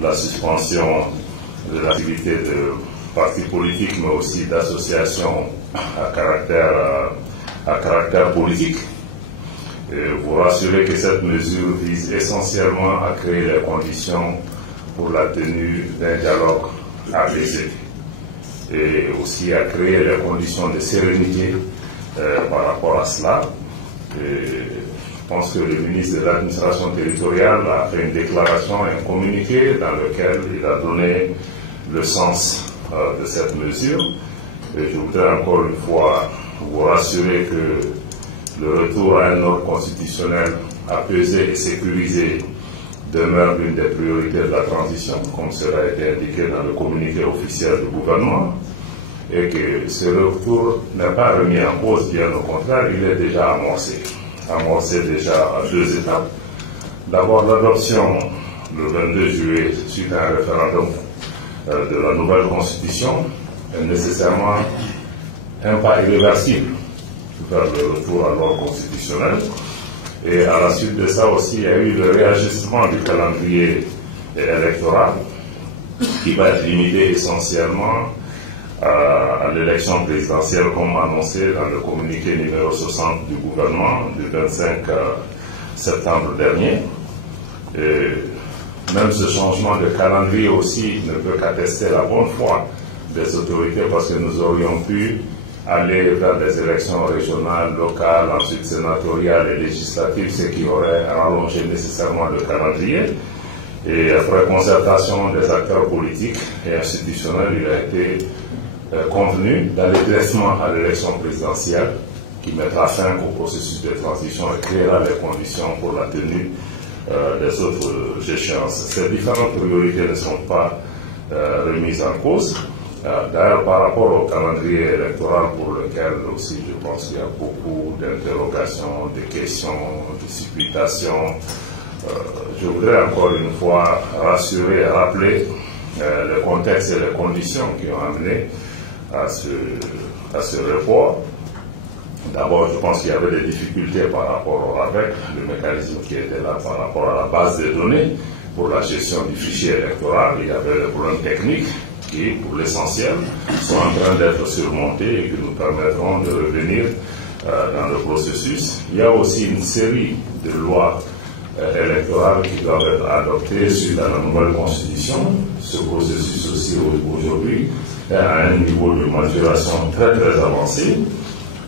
La suspension de l'activité de partis politiques, mais aussi d'associations à caractère politique. Et vous rassurez que cette mesure vise essentiellement à créer les conditions pour la tenue d'un dialogue apaisé et aussi à créer les conditions de sérénité par rapport à cela. Et je pense que le ministre de l'administration territoriale a fait une déclaration, un communiqué dans lequel il a donné le sens de cette mesure. Et je voudrais encore une fois vous rassurer que le retour à un ordre constitutionnel apaisé et sécurisé demeure l'une des priorités de la transition, comme cela a été indiqué dans le communiqué officiel du gouvernement, et que ce retour n'est pas remis en cause, bien au contraire, il est déjà amorcé déjà à deux étapes. D'abord l'adoption le 22 juillet suite à un référendum de la nouvelle constitution est nécessairement un pas irréversible vers le retour à l'ordre constitutionnel. Et à la suite de ça aussi, il y a eu le réajustement du calendrier électoral qui va être limité essentiellement à l'élection présidentielle comme annoncé dans le communiqué numéro 60 du gouvernement du 25 septembre dernier. Et même ce changement de calendrier aussi ne peut qu'attester la bonne foi des autorités parce que nous aurions pu aller vers des élections régionales, locales, ensuite sénatoriales et législatives, ce qui aurait rallongé nécessairement le calendrier. Et après concertation des acteurs politiques et institutionnels, il a été convenu d'aller directement à l'élection présidentielle qui mettra fin au processus de transition et créera les conditions pour la tenue des autres échéances. Ces différentes priorités ne sont pas remises en cause. D'ailleurs, par rapport au calendrier électoral pour lequel aussi je pense qu'il y a beaucoup d'interrogations, de questions, de supputations, je voudrais encore une fois rassurer et rappeler le contexte et les conditions qui ont amené à ce report. D'abord, je pense qu'il y avait des difficultés par rapport avec le mécanisme qui était là par rapport à la base de données pour la gestion du fichier électoral. Il y avait des problèmes techniques qui, pour l'essentiel, sont en train d'être surmontés et qui nous permettront de revenir dans le processus. Il y a aussi une série de lois électorales qui doivent être adoptées suite à la nouvelle constitution. Ce processus aussi aujourd'hui est à un niveau de maturation très très avancé.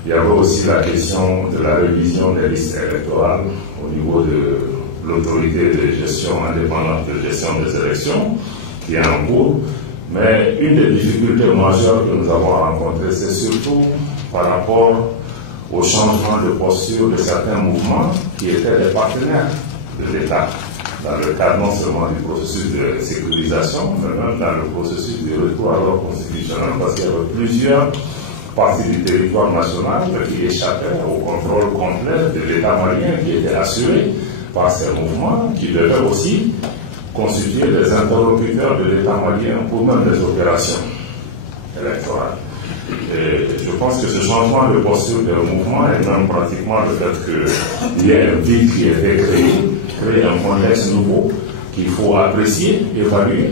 Il y avait aussi la question de la révision des listes électorales au niveau de l'autorité de gestion indépendante de gestion des élections qui est en cours. Mais une des difficultés majeures que nous avons rencontrées, c'est surtout par rapport au changement de posture de certains mouvements qui étaient des partenaires de l'État, dans le cadre non seulement du processus de sécurisation, mais même dans le processus de retour à l'ordre constitutionnel, parce qu'il y avait plusieurs parties du territoire national qui échappaient au contrôle complet de l'État malien, qui était assuré par ces mouvements, qui devaient aussi constituer des interlocuteurs de l'État malien pour même des opérations électorales. Et je pense que ce changement de posture des mouvements et même pratiquement le fait qu'il y ait un vide qui a été créé, crée un contexte nouveau qu'il faut apprécier, évaluer,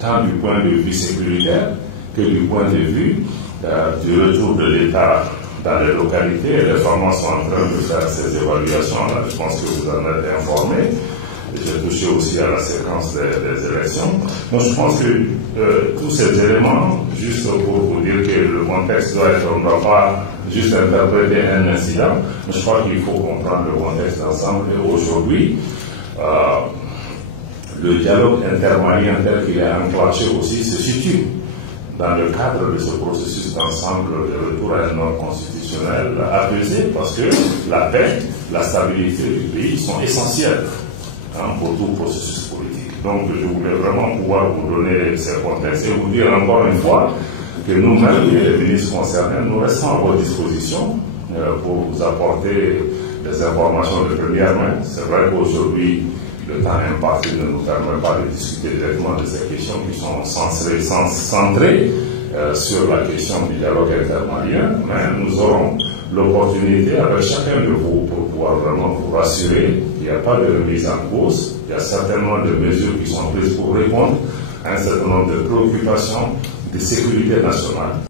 tant du point de vue sécuritaire que du point de vue du retour de l'État dans les localités. Les formats sont en train de faire ces évaluations-là. Je pense que vous en êtes informés. J'ai touché aussi à la séquence des élections. Donc je pense que tous ces éléments, juste pour vous dire que le contexte doit être, on ne doit pas juste interpréter un incident, mais je crois qu'il faut comprendre le contexte ensemble. Et aujourd'hui, le dialogue intermalien tel qu'il est enclenché aussi se situe dans le cadre de ce processus d'ensemble de retour à un ordre constitutionnel apaisé, parce que la paix, la stabilité du pays sont essentielles pour tout processus politique. Donc je voulais vraiment pouvoir vous donner ces contextes et vous dire encore une fois que nous-mêmes, les ministres concernés, nous restons à votre disposition pour vous apporter des informations de première main. C'est vrai qu'aujourd'hui, le temps imparti ne nous permet pas de discuter directement de ces questions qui sont centrées sur la question du dialogue intermalien, mais nous aurons l'opportunité avec chacun de vous pour pouvoir vraiment vous rassurer qu'il n'y a pas de remise en cause, il y a certainement des mesures qui sont prises pour répondre à un certain nombre de préoccupations de sécurité nationale.